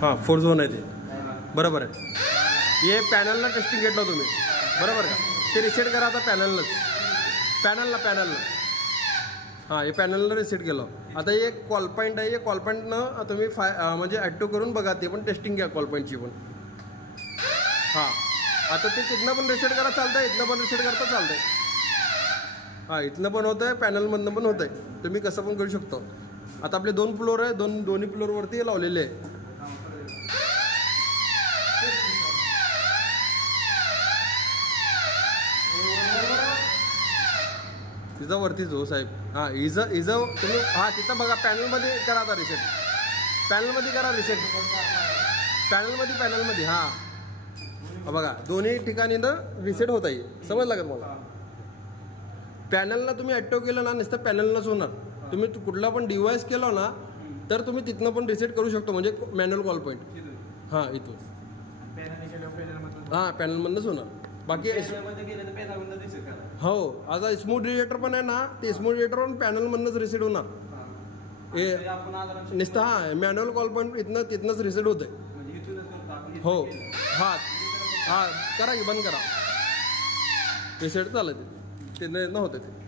हां 4 झोन आहे ते बरोबर आहे. हे पॅनलला टेस्टिंग घेतलं तुम्ही बरोबर का. ते रिसेट करा आता पॅनलला हां हे पॅनलला रिसेट केलं. आता हे कॉल पॉईंट आहे. हे कॉल पॉईंटनं तुम्ही म्हणजे ॲक्टिव्ह करून बघा. ते पण टेस्टिंग घ्या कॉल पॉईंटची पण. हां आता ते तिथनं पण रिसेट करा चालतंय, इथनं पण रिसेट करता चालतंय. हां इथनं पण होतं आहे, पॅनलमधनं पण होतं आहे. तुम्ही कसं पण करू शकतो. आता आपले 2 फ्लोअर आहे, दोन्ही फ्लोअरवरती लावलेले आहे. तिथं वरतीच हो साहेब. हां इजं तुम्ही हां तिथं बघा पॅनलमध्ये करा आता रिसेट. पॅनलमध्ये करा रिसेट. पॅनलमध्ये हां बघा दोन्ही ठिकाणी ना रिसेट होत आहे. समजलं का तुम्हाला. पॅनलला तुम्ही ॲक्टिव्ह केलं ना नुसतं पॅनलनंच होणार. तुम्ही कुठला पण डिव्हाइस केला ना तर तुम्ही तिथनं पण रिसेट करू शकतो. म्हणजे मॅन्युअल कॉल पॉईंट. हां इथून हां पॅनलमधनंच होणार. बाकी हो आता स्मूथ डिटेक्टर पण आहे ना. ते स्मूथ डिटेक्टर पण पॅनलमधनंच रिसेट होणार. हे नुसतं हां मॅन्युअल कॉल पॉईंट तिथनंच रिसेट होतं आहे. हो हां करा की बंद करा. रिसेट चालत ते न होतं ते.